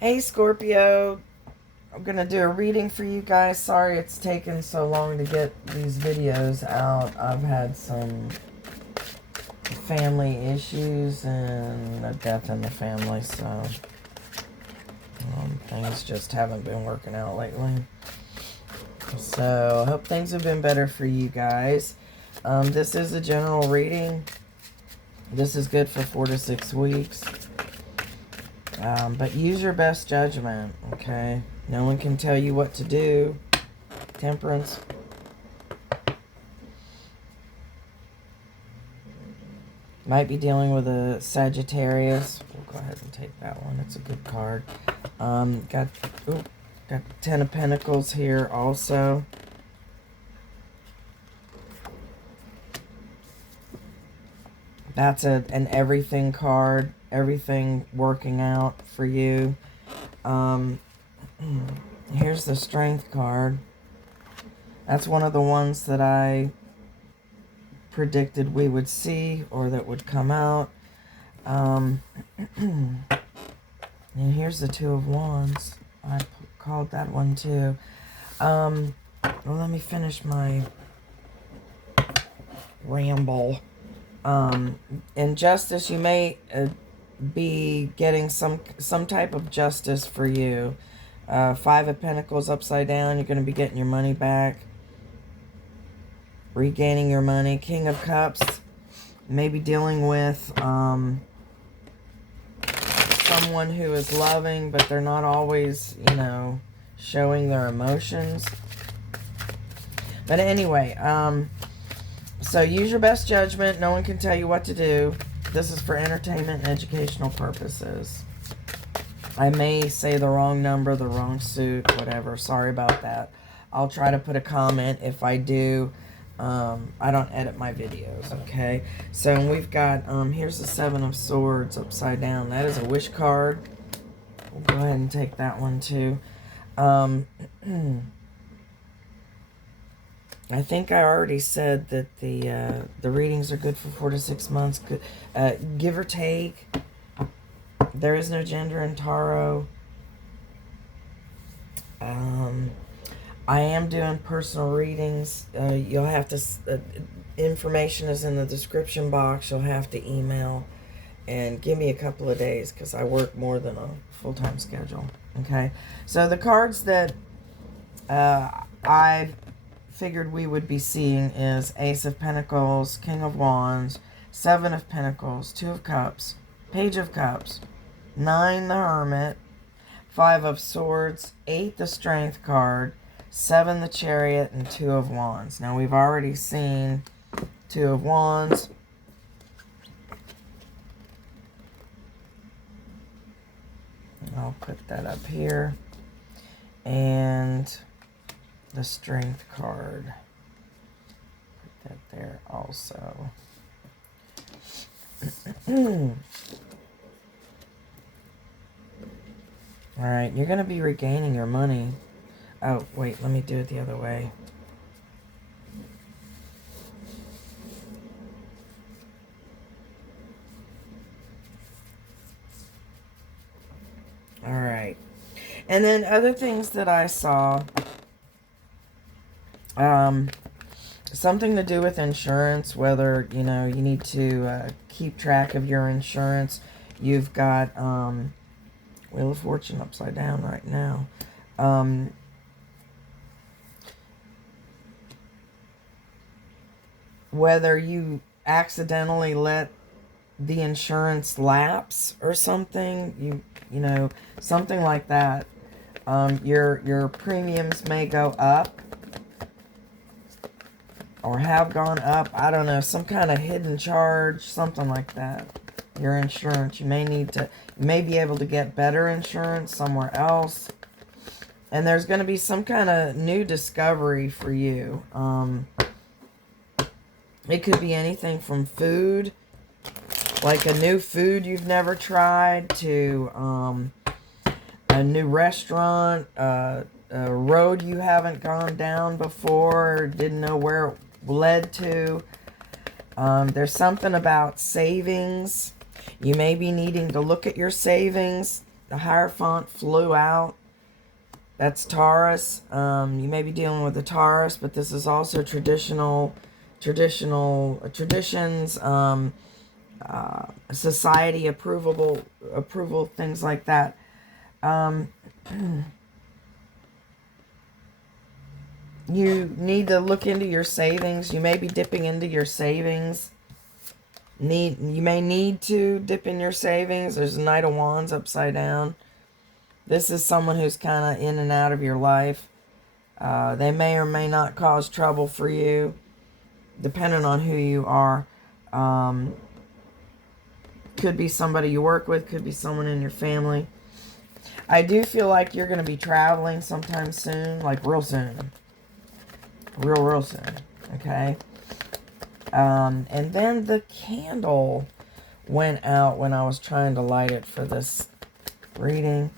Hey Scorpio, I'm going to do a reading for you guys. Sorry it's taken so long to get these videos out. I've had some family issues and a death in the family, so things just haven't been working out lately. So I hope things have been better for you guys. This is a general reading. This is good for 4 to 6 weeks. But use your best judgment, okay? No one can tell you what to do. Temperance. Might be dealing with a Sagittarius. We'll go ahead and take that one. It's a good card. Got 10 of Pentacles here also. That's an everything card. Everything working out for you. Here's the Strength card. That's one of the ones that I predicted we would see or that would come out. And here's the Two of Wands. I called that one too. Well, let me finish my ramble. In justice, you may be getting some type of justice for you. 5 of Pentacles upside down. You're going to be getting your money back. Regaining your money. King of Cups. Maybe dealing with someone who is loving, but they're not always, showing their emotions. But anyway, so use your best judgment. No one can tell you what to do. This is for entertainment and educational purposes. I may say the wrong number, the wrong suit, whatever. Sorry about that. I'll try to put a comment if I do. I don't edit my videos, okay? So we've got, here's the 7 of Swords upside down. That is a wish card. We'll go ahead and take that one too. I think I already said that the readings are good for 4 to 6 months. Good, give or take. There is no gender in tarot. I am doing personal readings. You'll have to, information is in the description box. You'll have to email and give me a couple of days because I work more than a full-time schedule. Okay, so the cards that I figured we would be seeing is Ace of Pentacles, King of Wands, 7 of Pentacles, 2 of Cups, Page of Cups, 9 the Hermit, 5 of Swords, 8 the Strength card, 7 the Chariot, and 2 of Wands. Now we've already seen 2 of Wands. I'll put that up here. And the Strength card. Put that there also. Alright, you're going to be regaining your money. Oh, wait, let me do it the other way. Alright. And then other things that I saw. Something to do with insurance, whether, you need to keep track of your insurance. You've got Wheel of Fortune upside down right now. Whether you accidentally let the insurance lapse or something, something like that. Your premiums may go up or have gone up. I don't know, some kind of hidden charge, something like that. Your insurance, you may be able to get better insurance somewhere else. And there's going to be some kind of new discovery for you. It could be anything from food, like a new food you've never tried, to a new restaurant, a road you haven't gone down before, didn't know where it led to. There's something about savings. You may be needing to look at your savings The Hierophant flew out. That's Taurus. You may be dealing with a Taurus, but this is also traditions, society approval, things like that. You need to look into your savings. You may be dipping into your savings. You may need to dip in your savings. There's a Knight of Wands upside down. This is someone who's kind of in and out of your life. They may or may not cause trouble for you, depending on who you are. Could be somebody you work with, could be someone in your family. I do feel like you're going to be traveling sometime soon, like real soon. Real soon, okay? And then the candle went out when I was trying to light it for this reading.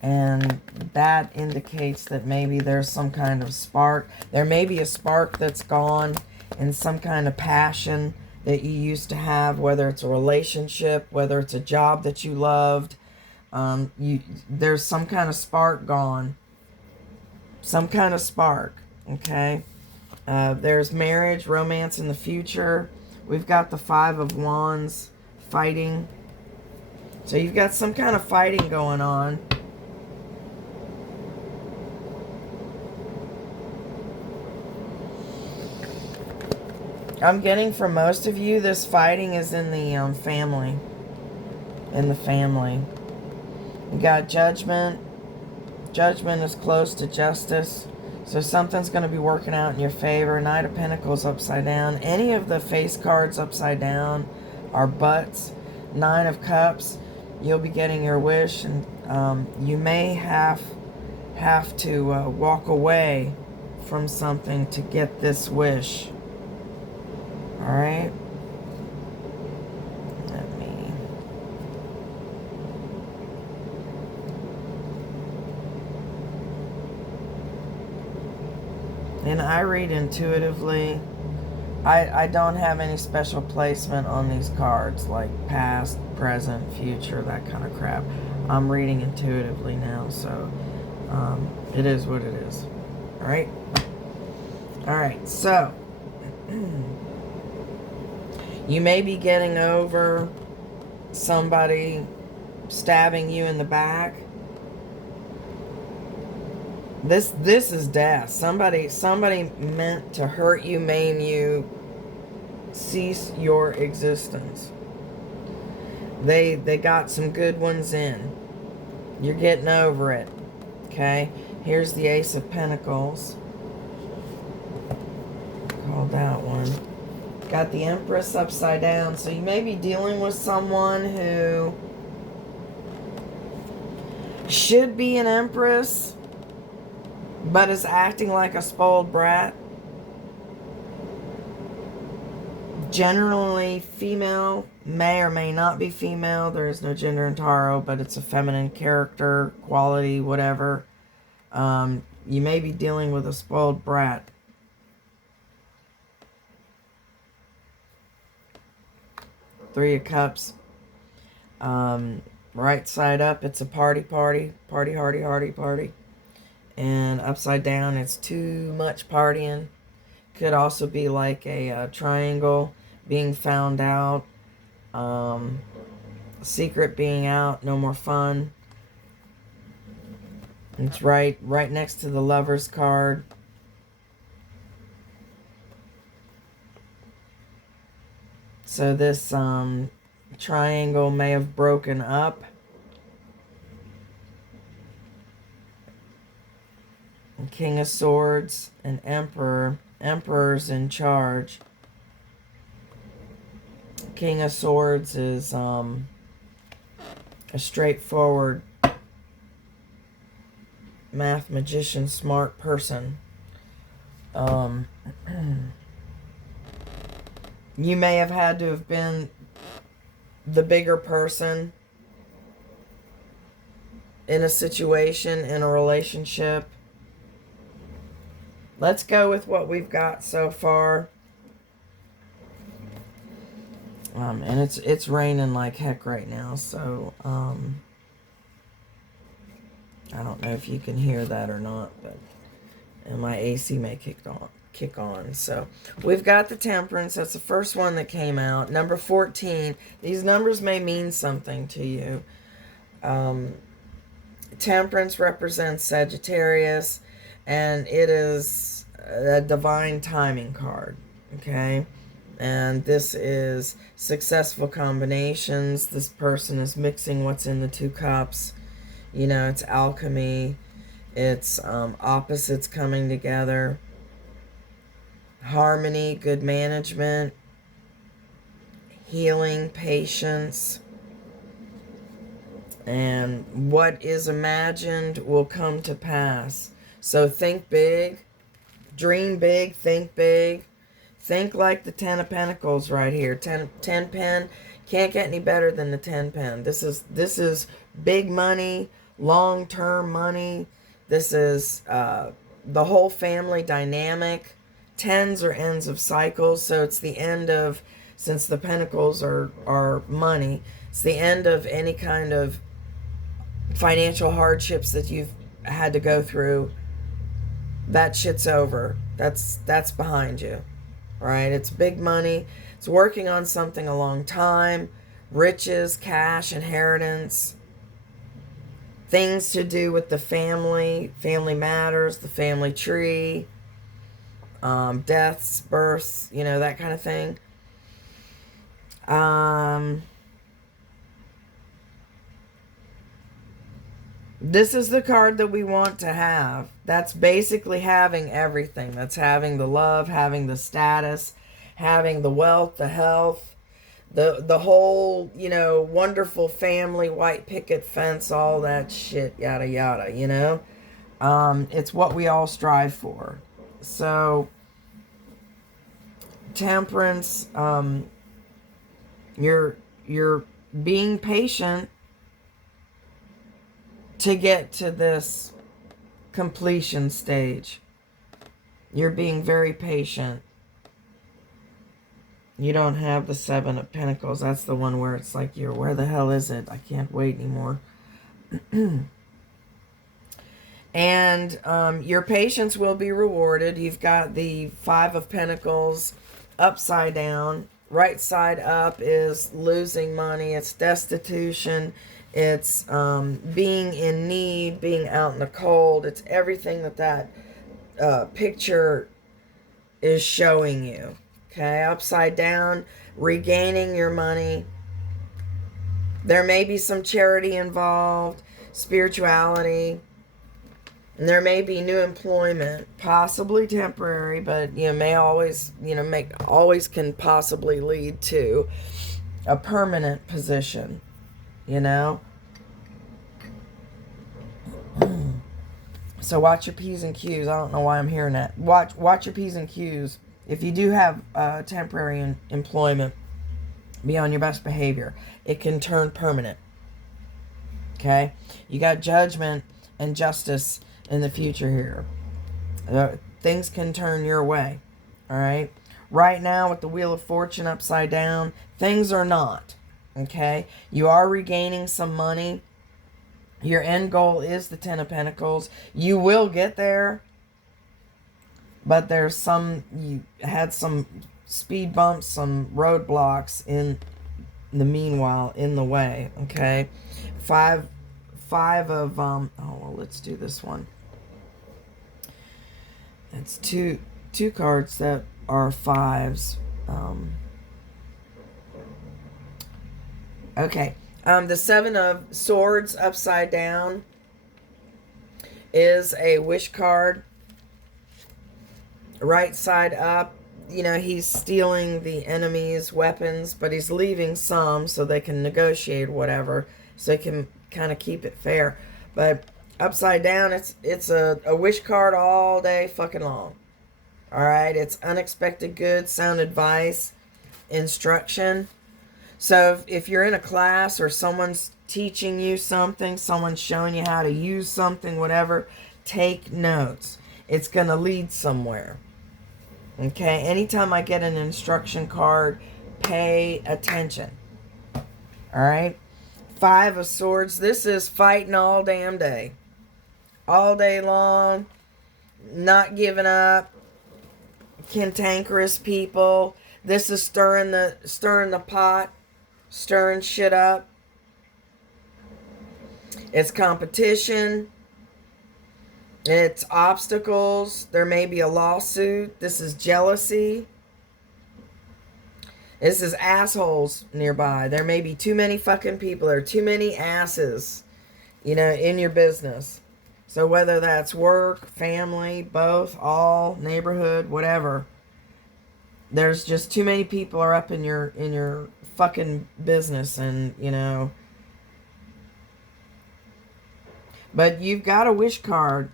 And that indicates that maybe there's some kind of spark. There may be a spark that's gone in some kind of passion that you used to have, whether it's a relationship, whether it's a job that you loved. There's some kind of spark gone. Some kind of spark, okay? There's marriage, romance in the future. We've got the Five of Wands, fighting. So you've got some kind of fighting going on. I'm getting from most of you, this fighting is in the family. In the family. You got Judgment. Judgment is close to Justice. So something's going to be working out in your favor. Knight of Pentacles upside down. Any of the face cards upside down are butts. Nine of Cups. You'll be getting your wish. And you may have to walk away from something to get this wish. Alright? And I read intuitively. I don't have any special placement on these cards, like past, present, future, that kind of crap. I'm reading intuitively now, so it is what it is. Alright? Alright, so you may be getting over somebody stabbing you in the back. This is death. Somebody meant to hurt you, maim you, cease your existence. They got some good ones in. You're getting over it. Okay? Here's the Ace of Pentacles. Called that one. Got the Empress upside down. So you may be dealing with someone who should be an Empress, but is acting like a spoiled brat. Generally female, may or may not be female. There is no gender in tarot, but it's a feminine character, quality, whatever. You may be dealing with a spoiled brat. Three of Cups. Right side up, it's a party. And upside down, it's too much partying. Could also be like a triangle, being found out. Secret being out, no more fun. It's right next to the Lover's card. So this triangle may have broken up. King of Swords and Emperor. Emperor's in charge. King of Swords is a straightforward math magician, smart person. You may have had to have been the bigger person in a situation, in a relationship. Let's go with what we've got so far. And it's raining like heck right now, so I don't know if you can hear that or not, but and my AC may kick on. So we've got the Temperance. That's the first one that came out. Number 14. These numbers may mean something to you. Temperance represents Sagittarius, and it is a divine timing card. Okay. And this is successful combinations. This person is mixing what's in the two cups. You know, it's alchemy. It's opposites coming together. Harmony, good management. Healing, patience. And what is imagined will come to pass. So think big. Dream big. Think big. Think like the 10 of Pentacles right here. 10 pen. Can't get any better than the 10 pen. This is big money, long-term money. This is the whole family dynamic. Tens are ends of cycles, so it's the end of, since the Pentacles are money, it's the end of any kind of financial hardships that you've had to go through. That shit's over. That's behind you. Right? It's big money. It's working on something a long time. Riches, cash, inheritance. Things to do with the family. Family matters. The family tree. Deaths, births, you know, that kind of thing. This is the card that we want to have. That's basically having everything. That's having the love, having the status, having the wealth, the health, the whole, you know, wonderful family, white picket fence, all that shit, yada yada, you know. It's what we all strive for. So, Temperance, you're being patient to get to this completion stage. You're being very patient. You don't have the 7 of Pentacles. That's the one where it's like, where the hell is it? I can't wait anymore. And your patience will be rewarded. You've got the 5 of Pentacles upside down. Right side up is losing money. It's destitution. It's being in need, being out in the cold. It's everything that picture is showing you. Okay, upside down, regaining your money. There may be some charity involved, spirituality. And there may be new employment, possibly temporary, but may always, always can possibly lead to a permanent position. So watch your P's and Q's. I don't know why I'm hearing that. Watch your P's and Q's. If you do have temporary employment, be on your best behavior. It can turn permanent. Okay? You got judgment and justice in the future here. Things can turn your way. All right? Right now, with the Wheel of Fortune upside down, things are not. Okay? You are regaining some money. Your end goal is the 10 of Pentacles. You will get there. But you had some speed bumps, some roadblocks in the meanwhile, in the way. Okay? Five of, well, let's do this one. That's two cards that are 5s. Okay. The 7 of Swords upside down is a wish card. Right side up, he's stealing the enemy's weapons, but he's leaving some so they can negotiate whatever, so they can kind of keep it fair. But upside down, it's a wish card all day fucking long. All right, it's unexpected good, sound advice, instruction. So if you're in a class or someone's teaching you something, someone's showing you how to use something, whatever, take notes. It's going to lead somewhere. Okay? Anytime I get an instruction card, pay attention. All right? 5 of Swords. This is fighting all damn day. all day long, not giving up, cantankerous people. This is stirring the pot, stirring shit up. It's competition. It's obstacles. There may be a lawsuit. This is jealousy. This is assholes nearby. There may be too many fucking people. There are too many asses, in your business. So whether that's work, family, both, all, neighborhood, whatever. There's just too many people are up in your fucking business, and but you've got a wish card.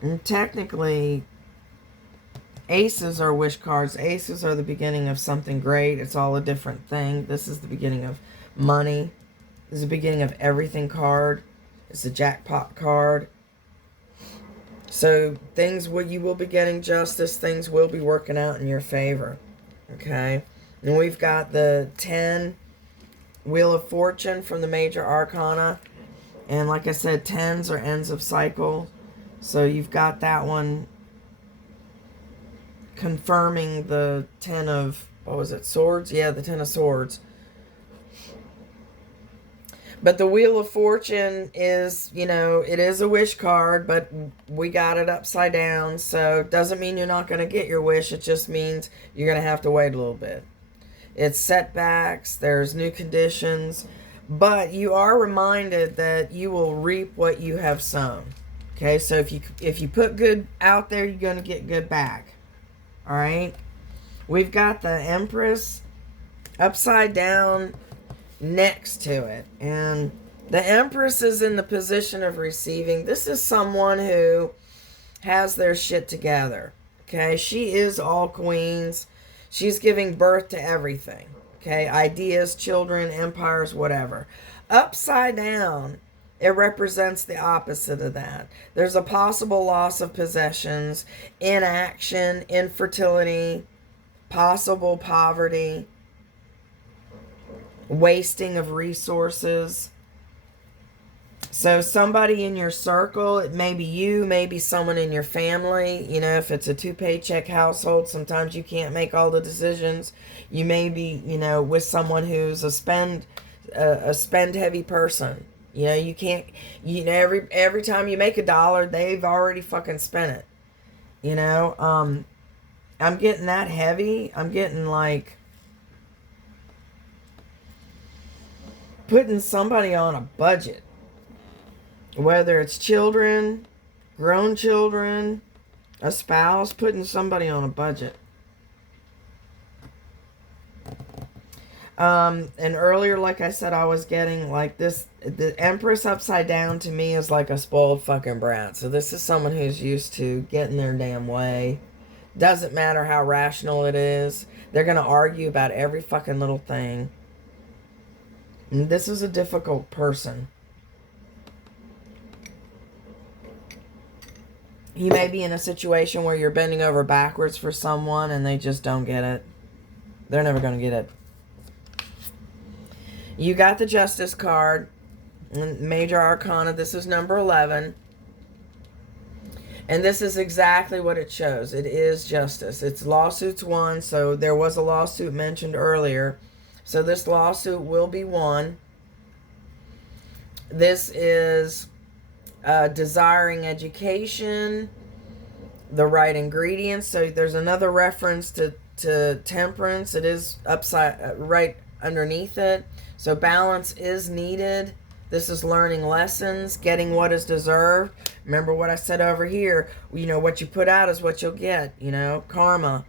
And technically, aces are wish cards. Aces are the beginning of something great. It's all a different thing. This is the beginning of money. This is the beginning of everything card. It's a jackpot card. So you will be getting justice. Things will be working out in your favor. Okay? And we've got the 10 Wheel of Fortune from the Major Arcana. And like I said, 10s are ends of cycle. So you've got that one confirming the 10 of, swords? Yeah, the 10 of swords. But the Wheel of Fortune is, it is a wish card, but we got it upside down. So it doesn't mean you're not going to get your wish. It just means you're going to have to wait a little bit. It's setbacks. There's new conditions. But you are reminded that you will reap what you have sown. Okay, so if you put good out there, you're going to get good back. All right? We've got the Empress upside down next to it. And the Empress is in the position of receiving. This is someone who has their shit together. Okay, she is all queens. She's giving birth to everything. Okay, ideas, children, empires, whatever. Upside down, it represents the opposite of that. There's a possible loss of possessions, inaction, infertility, possible poverty, wasting of resources. So somebody in your circle, it may be you, maybe someone in your family. If it's a 2-paycheck household, sometimes you can't make all the decisions. You may be, with someone who's a spend heavy person. You can't, every time you make $1, they've already fucking spent it. I'm getting that heavy. I'm getting like putting somebody on a budget. Whether it's children, grown children, a spouse, putting somebody on a budget. And earlier, like I said, I was getting like this. The Empress upside down to me is like a spoiled fucking brat. So this is someone who's used to getting their damn way. Doesn't matter how rational it is. They're going to argue about every fucking little thing. And this is a difficult person. You may be in a situation where you're bending over backwards for someone and they just don't get it. They're never going to get it. You got the Justice card. Major Arcana. This is number 11. And this is exactly what it shows. It is justice. It's lawsuits won. So there was a lawsuit mentioned earlier. So this lawsuit will be won. This is desiring education, the right ingredients. So there's another reference to temperance. It is upside right underneath it. So balance is needed. This is learning lessons, getting what is deserved. Remember what I said over here. What you put out is what you'll get. Karma.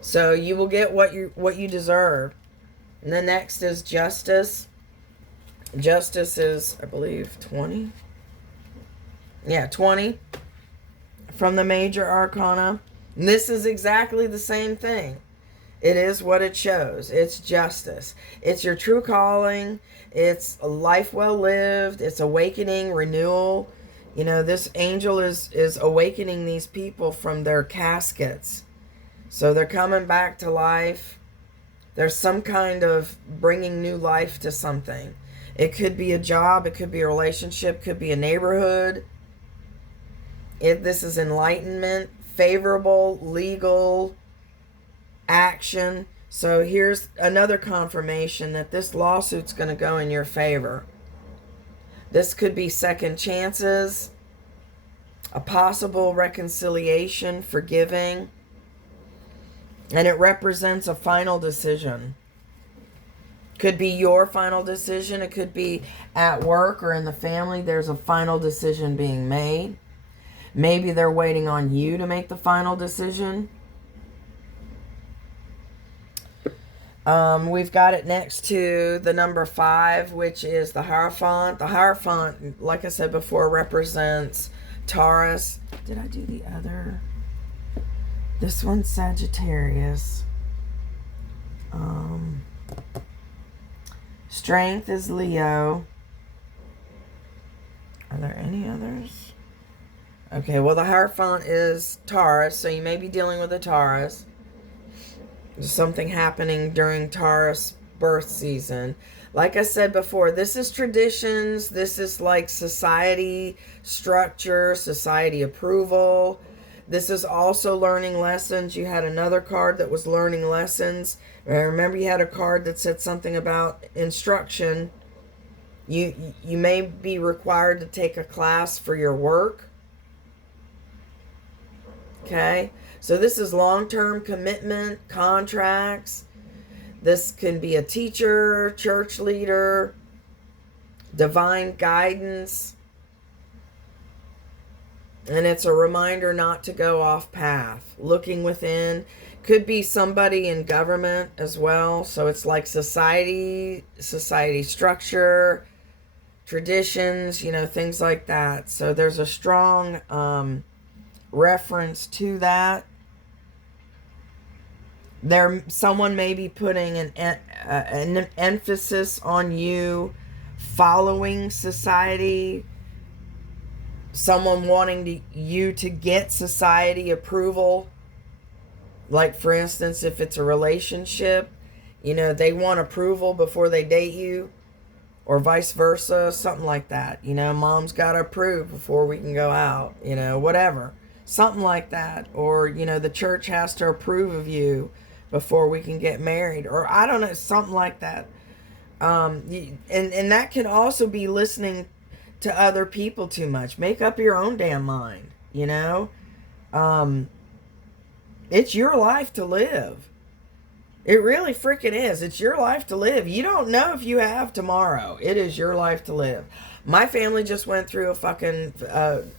So you will get what you deserve. And then next is justice. Justice is, I believe, 20. Yeah, 20 from the Major Arcana. And this is exactly the same thing. It is what it shows. It's justice. It's your true calling. It's a life well lived. It's awakening, renewal. This angel is awakening these people from their caskets. So they're coming back to life. There's some kind of bringing new life to something. It could be a job. It could be a relationship. Could be a neighborhood. This is enlightenment, favorable, legal action. So here's another confirmation that this lawsuit's going to go in your favor. This could be second chances, a possible reconciliation, forgiving, and it represents a final decision. Could be your final decision. It could be at work or in the family. There's a final decision being made. Maybe they're waiting on you to make the final decision. We've got it next to the number 5, which is the Hierophant. The Hierophant, like I said before, represents Taurus. Did I do the other? This one's Sagittarius. Strength is Leo. Are there any others? Okay, well, the Hierophant is Taurus, so you may be dealing with a Taurus. There's something happening during Taurus birth season. Like I said before, this is traditions. This is like society structure, society approval. This is also learning lessons. You had another card that was learning lessons. Remember, you had a card that said something about instruction. You may be required to take a class for your work. Okay? So this is long-term commitment, contracts. This can be a teacher, church leader, divine guidance. And it's a reminder not to go off path. Looking within. Could be somebody in government as well. So it's like society structure, traditions, things like that. So there's a strong reference to that. Someone may be putting an emphasis on you following society. Someone wanting you to get society approval. Like, for instance, if it's a relationship, they want approval before they date you. Or vice versa, something like that. Mom's got to approve before we can go out. Whatever. Something like that. Or, the church has to approve of you before we can get married, or I don't know, something like that. And that can also be listening to other people too much. Make up your own damn mind, It's your life to live. It really freaking is. It's your life to live. You don't know if you have tomorrow. It is your life to live. My family just went through a fucking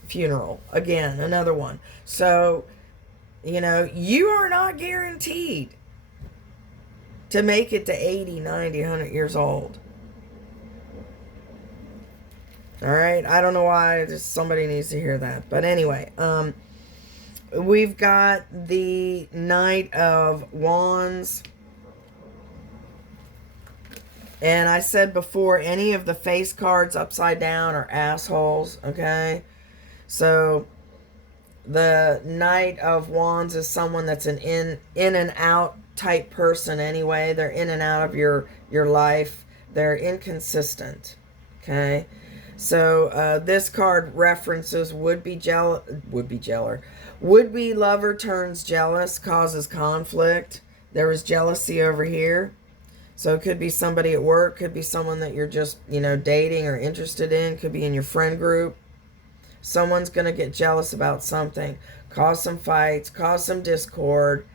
funeral. Again, another one. So, you are not guaranteed to make it to 80, 90, 100 years old. All right? I don't know why. Just somebody needs to hear that. But anyway, we've got the Knight of Wands. And I said before, any of the face cards upside down are assholes, okay? So, the Knight of Wands is someone that's an in and out type person anyway. They're in and out of your life. They're inconsistent, okay? So, this card references would-be lover turns jealous, causes conflict. There was jealousy over here. So it could be somebody at work, could be someone that you're just, dating or interested in, could be in your friend group. Someone's going to get jealous about something, cause some fights, cause some discord.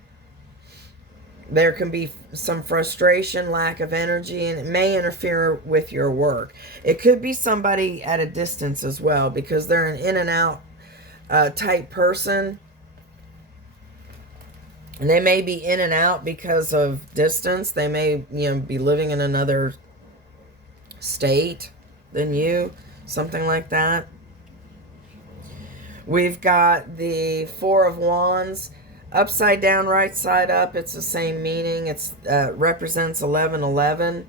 There can be some frustration, lack of energy, and it may interfere with your work. It could be somebody at a distance as well, because they're an in and out type person. And they may be in and out because of distance. They may, be living in another state than you. Something like that. We've got the Four of Wands. Upside down, right side up. It's the same meaning. It represents 1111.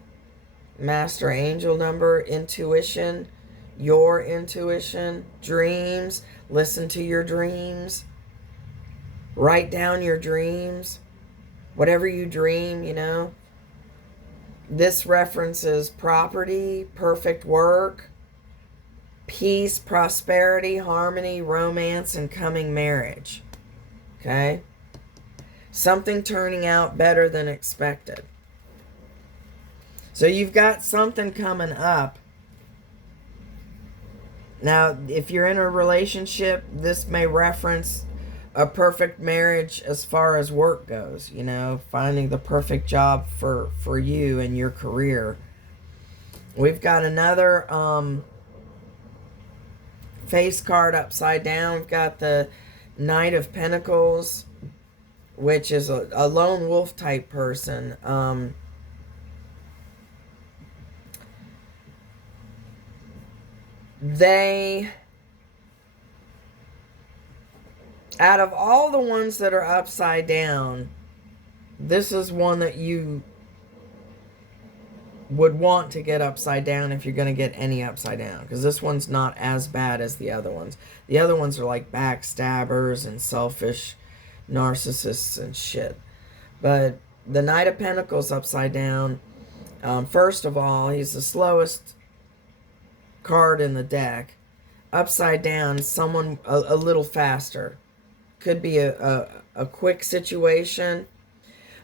Master angel number. Intuition. Your intuition. Dreams. Listen to your dreams. Write down your dreams. Whatever you dream, This references property, perfect work, peace, prosperity, harmony, romance, and coming marriage. Okay? Something turning out better than expected. So you've got something coming up. Now, if you're in a relationship, this may reference a perfect marriage as far as work goes. You know, finding the perfect job for you and your career. We've got another face card upside down. We've got the Knight of Pentacles, which is a lone wolf type person. They, out of all the ones that are upside down, this is one that you would want to get upside down if you're going to get any upside down. Because this one's not as bad as the other ones. The other ones are like backstabbers and selfish narcissists and shit. But the Knight of Pentacles upside down, first of all, he's the slowest card in the deck. Upside down, someone a little faster. Could be a quick situation.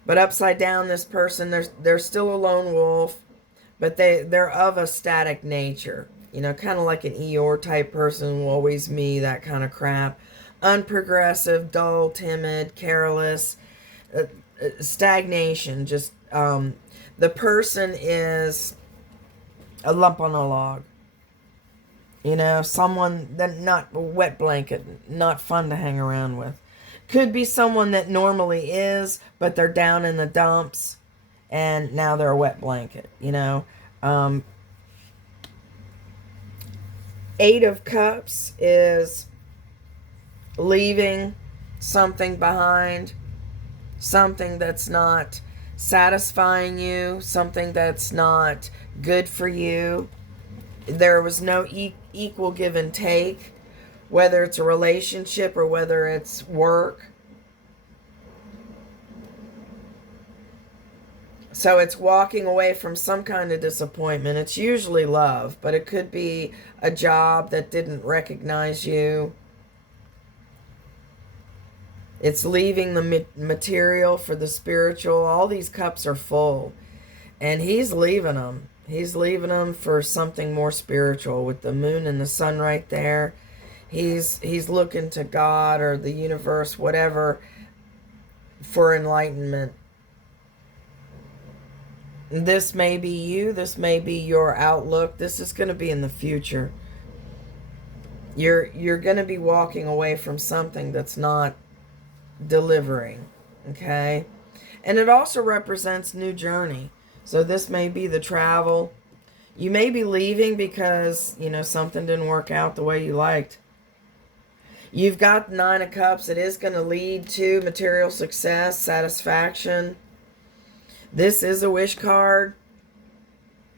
But upside down, this person, they're still a lone wolf, but they're of a static nature. You know, kind of like an Eeyore type person, always me, that kind of crap. Unprogressive, dull, timid, careless, stagnation. Just the person is a lump on a log. You know, someone that not a wet blanket, not fun to hang around with. Could be someone that normally is, but they're down in the dumps, and now they're a wet blanket, you know. Eight of Cups is leaving something behind, something that's not satisfying you, something that's not good for you. There was no equal give and take, whether it's a relationship or whether it's work. So it's walking away from some kind of disappointment. It's usually love, but it could be a job that didn't recognize you. It's leaving the material for the spiritual. All these cups are full, and he's leaving them. He's leaving them for something more spiritual with the moon and the sun right there. He's looking to God or the universe, whatever, for enlightenment. This may be you. This may be your outlook. This is going to be in the future. You're going to be walking away from something that's not delivering. Okay? And it also represents new journey. So this may be the travel. You may be leaving because, you know, something didn't work out the way you liked. You've got Nine of Cups. It is going to lead to material success, satisfaction. This is a wish card.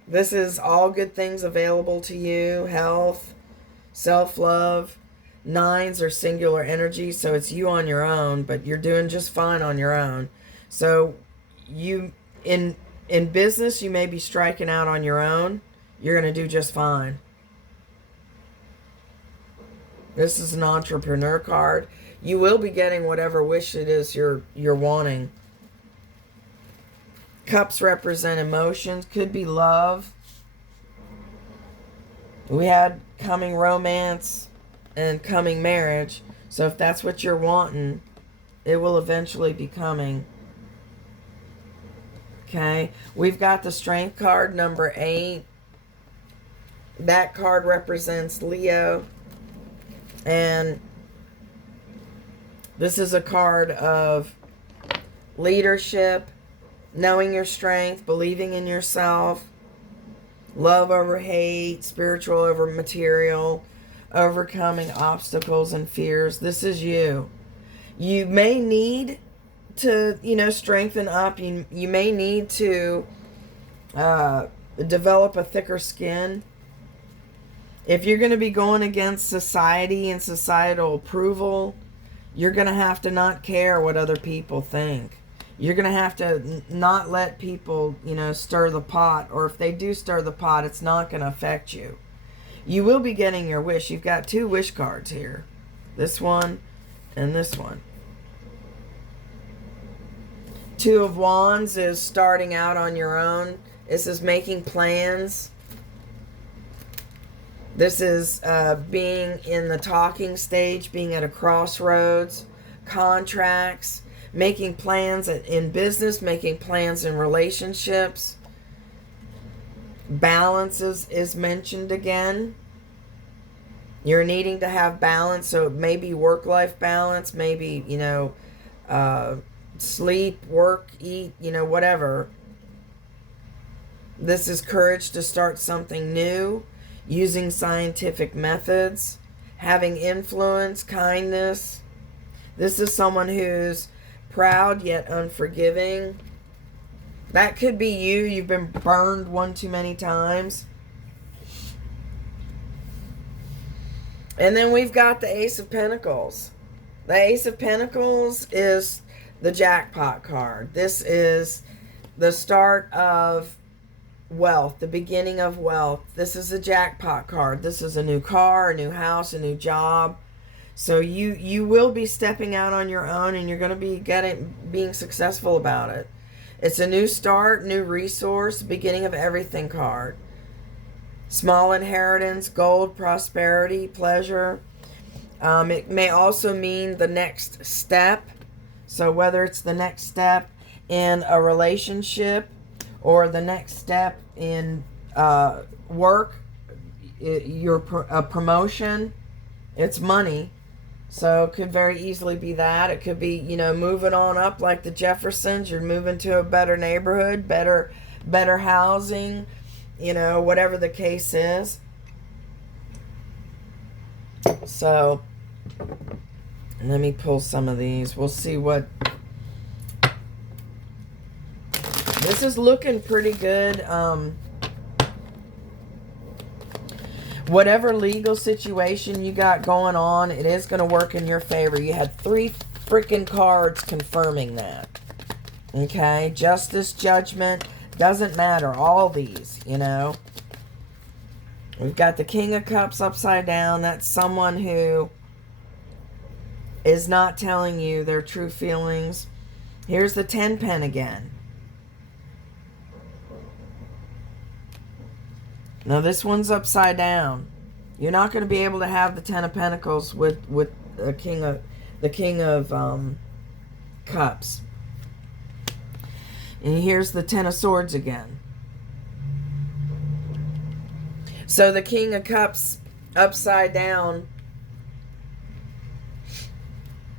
This is all good things available to you. Health, self-love. Nines are singular energy, so it's you on your own, but you're doing just fine on your own. So you, in business, you may be striking out on your own. You're going to do just fine. This is an entrepreneur card. You will be getting whatever wish it is you're wanting. Cups represent emotions. Could be love. We had coming romance and coming marriage. So if that's what you're wanting, it will eventually be coming. Okay. We've got the Strength card, number 8. That card represents Leo. And this is a card of leadership, knowing your strength, believing in yourself, love over hate, spiritual over material, overcoming obstacles and fears. This is you. You may need to, you know, strengthen up. You may need to develop a thicker skin. If you're going to be going against society and societal approval, you're going to have to not care what other people think. You're going to have to not let people, you know, stir the pot. Or if they do stir the pot, it's not going to affect you. You will be getting your wish. You've got 2 wish cards here. This one and this one. 2 of Wands is starting out on your own. This is making plans. This is being in the talking stage, being at a crossroads, contracts, making plans in business, making plans in relationships. Balance is mentioned again. You're needing to have balance, so maybe work-life balance, maybe, you know, sleep, work, eat, you know, whatever. This is courage to start something new, using scientific methods, having influence, kindness. This is someone who's proud yet unforgiving. That could be you. You've been burned one too many times. And then we've got the Ace of Pentacles. The Ace of Pentacles is the jackpot card. This is the start of wealth, the beginning of wealth. This is a jackpot card. This is a new car, a new house, a new job. So you will be stepping out on your own, and you're going to be being successful about it. It's a new start, new resource, beginning of everything card. Small inheritance, gold, prosperity, pleasure. It may also mean the next step. So whether it's the next step in a relationship or the next step in work, a promotion, it's money. So it could very easily be that. It could be, you know, moving on up like the Jeffersons. You're moving to a better neighborhood, better housing, you know, whatever the case is. So let me pull some of these. We'll see what... This is looking pretty good. Whatever legal situation you got going on, it is going to work in your favor. You had 3 freaking cards confirming that. Okay? Justice, judgment, doesn't matter. All these, you know. We've got the King of Cups upside down. That's someone who is not telling you their true feelings. Here's the 10 pen again. Now this one's upside down. You're not going to be able to have the 10 of Pentacles with the King of Cups. And here's the 10 of Swords again. So the King of Cups upside down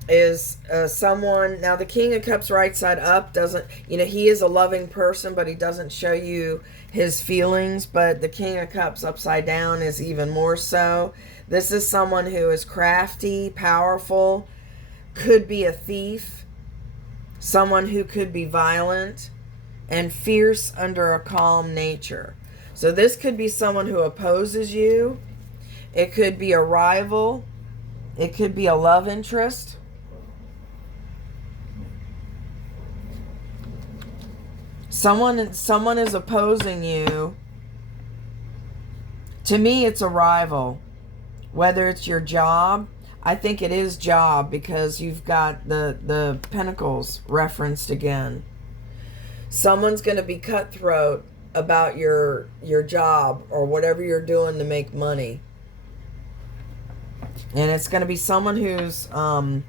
is someone... Now the King of Cups right side up doesn't... You know, he is a loving person, but he doesn't show you his feelings. But the King of Cups upside down is even more so. This is someone who is crafty, powerful, could be a thief, someone who could be violent, and fierce under a calm nature. So this could be someone who opposes you. It could be a rival. It could be a love interest. Someone is opposing you. To me, it's a rival. Whether it's your job, I think it is job because you've got the Pentacles referenced again. Someone's going to be cutthroat about your job or whatever you're doing to make money. And it's going to be someone who's a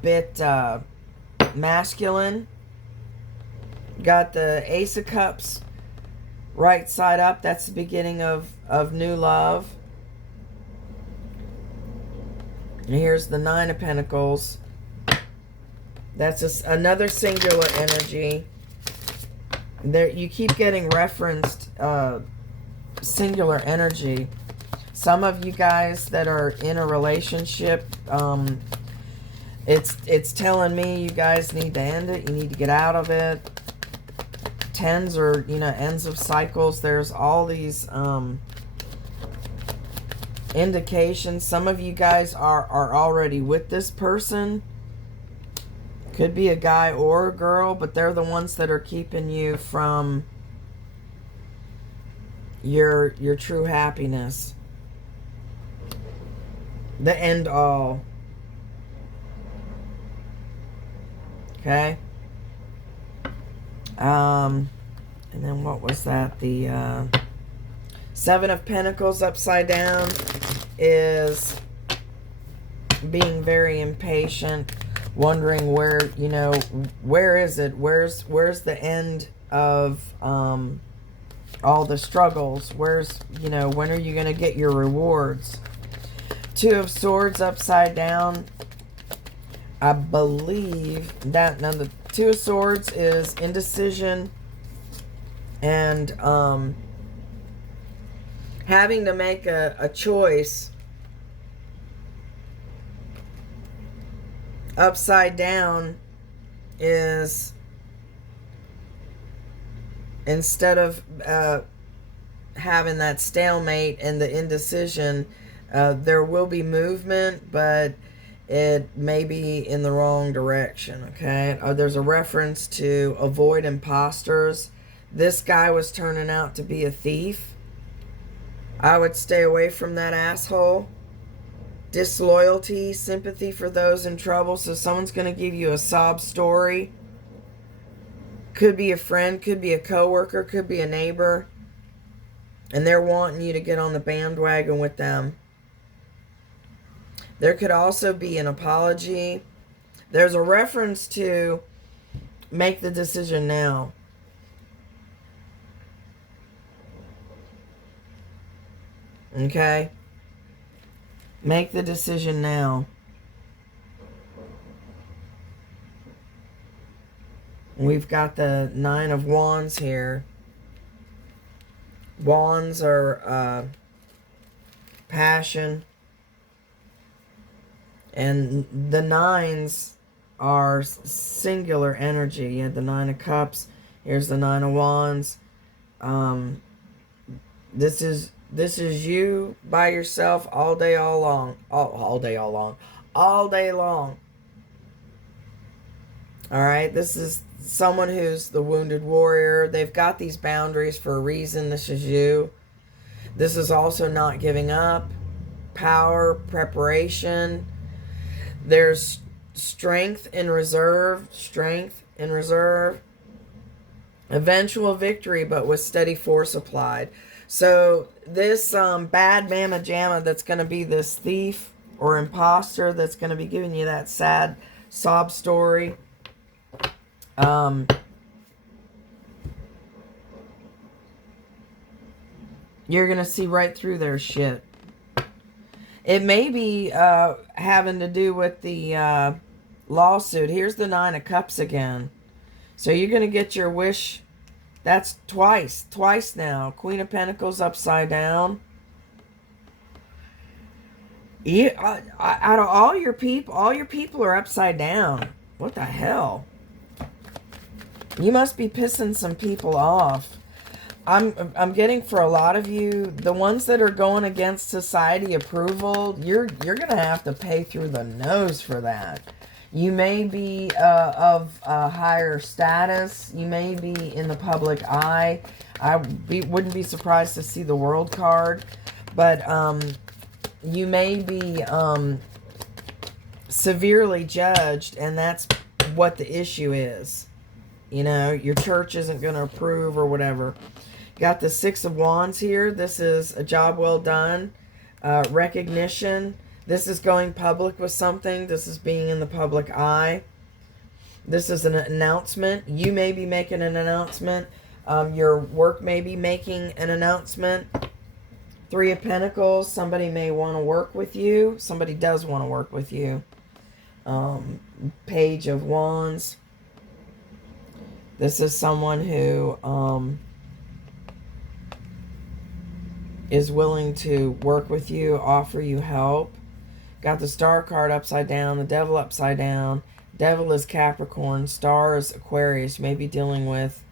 bit masculine. Got the Ace of Cups right side up. That's the beginning of new love. And here's the 9 of Pentacles. That's another singular energy. There, you keep getting referenced singular energy. Some of you guys that are in a relationship, it's telling me you guys need to end it. You need to get out of it. 10s are, you know, ends of cycles. There's all these indications. Some of you guys are already with this person. Could be a guy or a girl, but they're the ones that are keeping you from your true happiness. The end all. Okay? And then what was that? The Seven of Pentacles upside down is being very impatient, wondering where, you know, where is it? Where's the end of all the struggles? Where's, you know, when are you going to get your rewards? Two of Swords upside down. I believe that now the Two of Swords is indecision and having to make a choice. Upside down is, instead of having that stalemate and the indecision, there will be movement, but it may be in the wrong direction, okay? There's a reference to avoid imposters. This guy was turning out to be a thief. I would stay away from that asshole. Disloyalty, sympathy for those in trouble. So someone's going to give you a sob story. Could be a friend, could be a coworker, could be a neighbor. And they're wanting you to get on the bandwagon with them. There could also be an apology. There's a reference to make the decision now. Okay? Make the decision now. We've got the Nine of Wands here. Wands are passion. And the nines are singular energy. You had the Nine of Cups. Here's the Nine of Wands. This is you by yourself all day, all long. All day, all long. All day long. Alright, this is someone who's the wounded warrior. They've got these boundaries for a reason. This is you. This is also not giving up. Power, preparation. There's strength in reserve. Strength in reserve. Eventual victory, but with steady force applied. So this bad mamma jamma that's going to be this thief or imposter that's going to be giving you that sad sob story. You're going to see right through their shit. It may be having to do with the lawsuit. Here's the Nine of Cups again. So you're going to get your wish. That's twice now. Queen of Pentacles upside down. Out of all your people are upside down. What the hell? You must be pissing some people off. I'm getting, for a lot of you, the ones that are going against society approval, you're gonna have to pay through the nose for that. You may be of a higher status. You may be in the public eye. Wouldn't be surprised to see the World card. But you may be severely judged, and that's what the issue is. You know, your church isn't going to approve or whatever. Got the Six of Wands here. This is a job well done. Recognition. This is going public with something. This is being in the public eye. This is an announcement. You may be making an announcement. Your work may be making an announcement. Three of Pentacles. Somebody may want to work with you. Somebody does want to work with you. Page of Wands. This is someone who is willing to work with you, offer you help. Got the Star card upside down, the Devil upside down. Devil is Capricorn, Star is Aquarius. You may be dealing with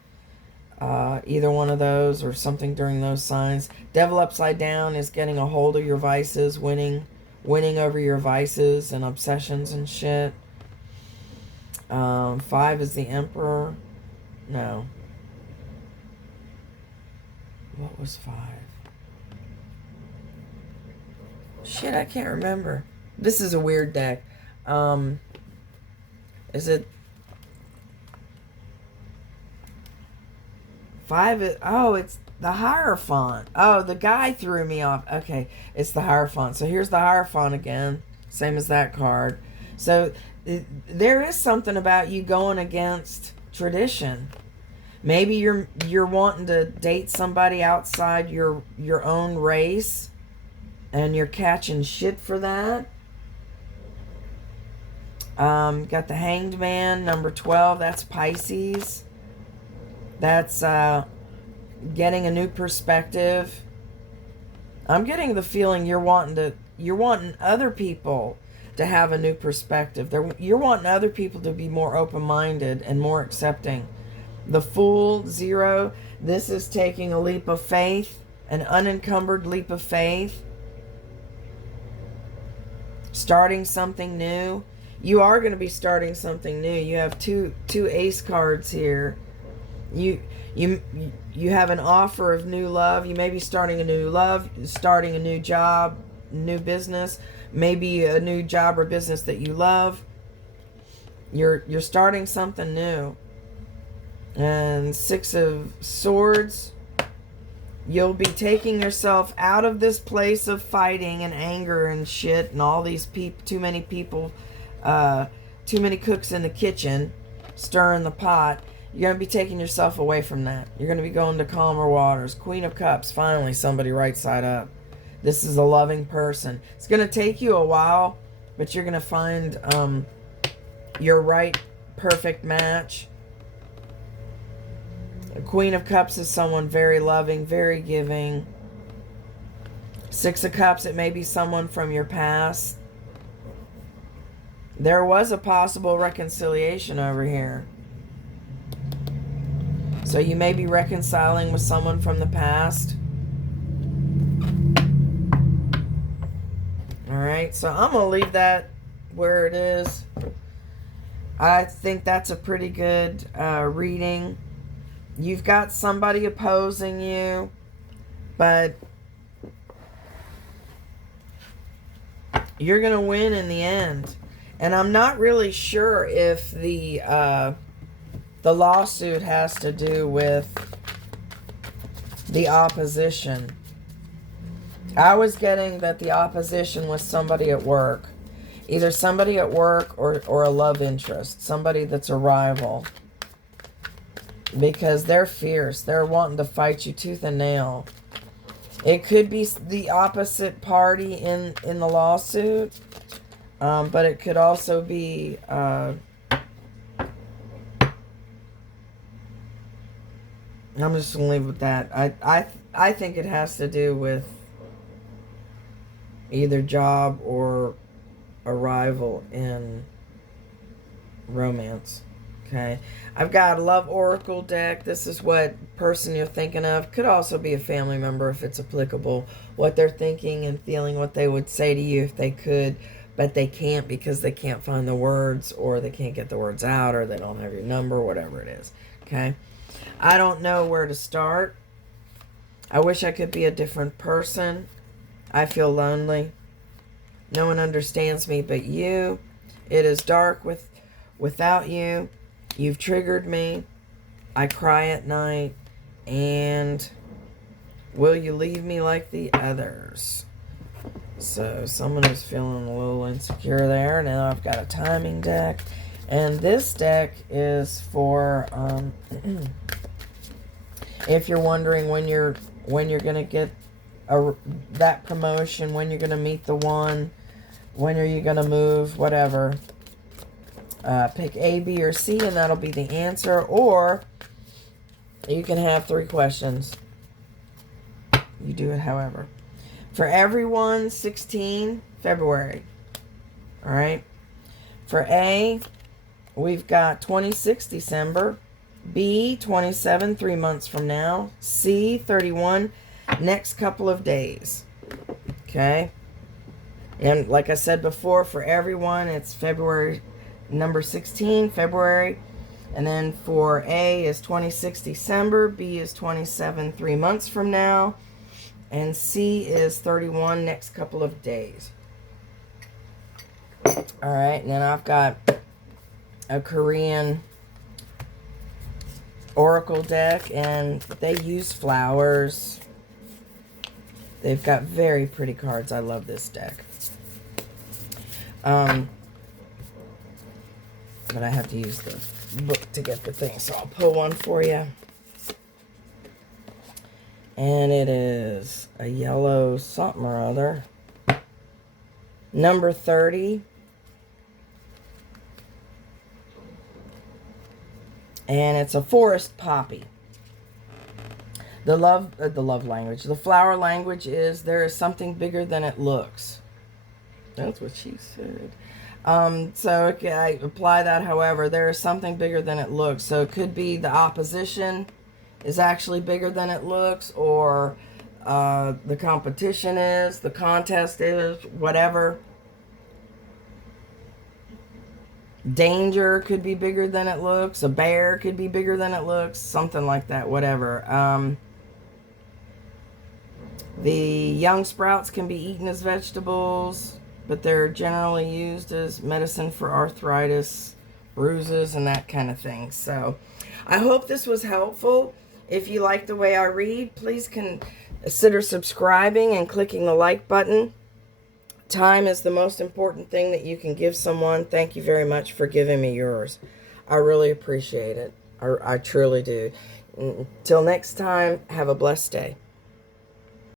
either one of those or something during those signs. Devil upside down is getting a hold of your vices, winning over your vices and obsessions and shit. 5 is the Emperor. No. What was 5? Shit, I can't remember. This is a weird deck. Is it 5? Oh, it's the Hierophant. Oh, the guy threw me off. Okay, it's the Hierophant. So here's the Hierophant again. Same as that card. So there is something about you going against tradition. Maybe you're wanting to date somebody outside your own race, and you're catching shit for that. Got the Hanged Man, number 12. That's Pisces. That's getting a new perspective. I'm getting the feeling you're wanting other people to have a new perspective. You're wanting other people to be more open-minded and more accepting. The Fool, 0. This is taking a leap of faith, an unencumbered leap of faith. Starting something new. You are going to be starting something new. You have two ace cards here. You have an offer of new love. You may be starting a new love, starting a new job, new business, maybe a new job or business that you love. You're starting something new. And 6 of Swords. You'll be taking yourself out of this place of fighting and anger and shit and all these too many people, too many cooks in the kitchen stirring the pot. You're going to be taking yourself away from that. You're going to be going to calmer waters. Queen of Cups, finally somebody right side up. This is a loving person. It's going to take you a while, but you're going to find your right perfect match. The Queen of Cups is someone very loving, very giving. 6 of Cups, it may be someone from your past. There was a possible reconciliation over here. So you may be reconciling with someone from the past. Alright, so I'm going to leave that where it is. I think that's a pretty good reading. You've got somebody opposing you, but you're going to win in the end. And I'm not really sure if the lawsuit has to do with the opposition. I was getting that the opposition was somebody at work. Either somebody at work or a love interest. Somebody that's a rival. Because they're fierce. They're wanting to fight you tooth and nail. It could be the opposite party in the lawsuit. But it could also be... I'm just going to leave with that. I think it has to do with either job or a rival in romance. Okay, I've got a Love Oracle deck. This is what person you're thinking of. Could also be a family member if it's applicable. What they're thinking and feeling, what they would say to you if they could, but they can't because they can't find the words, or they can't get the words out, or they don't have your number, whatever it is. Okay, I don't know where to start. I wish I could be a different person. I feel lonely. No one understands me but you. It is dark without you. You've triggered me. I cry at night. And will you leave me like the others? So someone is feeling a little insecure there. Now I've got a timing deck. And this deck is for if you're wondering when you're going to get that promotion, when you're going to meet the one, when are you going to move, whatever. Pick A, B, or C, and that'll be the answer. Or you can have 3 questions. You do it however. For everyone, 16, February. Alright. For A, we've got 26, December. B, 27, 3 months from now. C, 31, next couple of days. Okay. And like I said before, for everyone, it's February number 16, February. And then for A is 26 December, B is 27 3 months from now, and C is 31 next couple of days. All right, and then I've got a Korean oracle deck, and they use flowers. They've got very pretty cards. I love this deck. But I have to use the book to get the thing, so I'll pull one for you. And it is a yellow something or other. Number 30. And it's a forest poppy. The love language. The flower language is there is something bigger than it looks. That's what she said. So okay, I apply that. However, there is something bigger than it looks. So it could be the opposition is actually bigger than it looks, or the competition is, the contest is, whatever. Danger could be bigger than it looks. A bear could be bigger than it looks. Something like that, whatever. The young sprouts can be eaten as vegetables, but they're generally used as medicine for arthritis, bruises, and that kind of thing. So I hope this was helpful. If you like the way I read, please consider subscribing and clicking the like button. Time is the most important thing that you can give someone. Thank you very much for giving me yours. I really appreciate it. I truly do. Until next time, have a blessed day.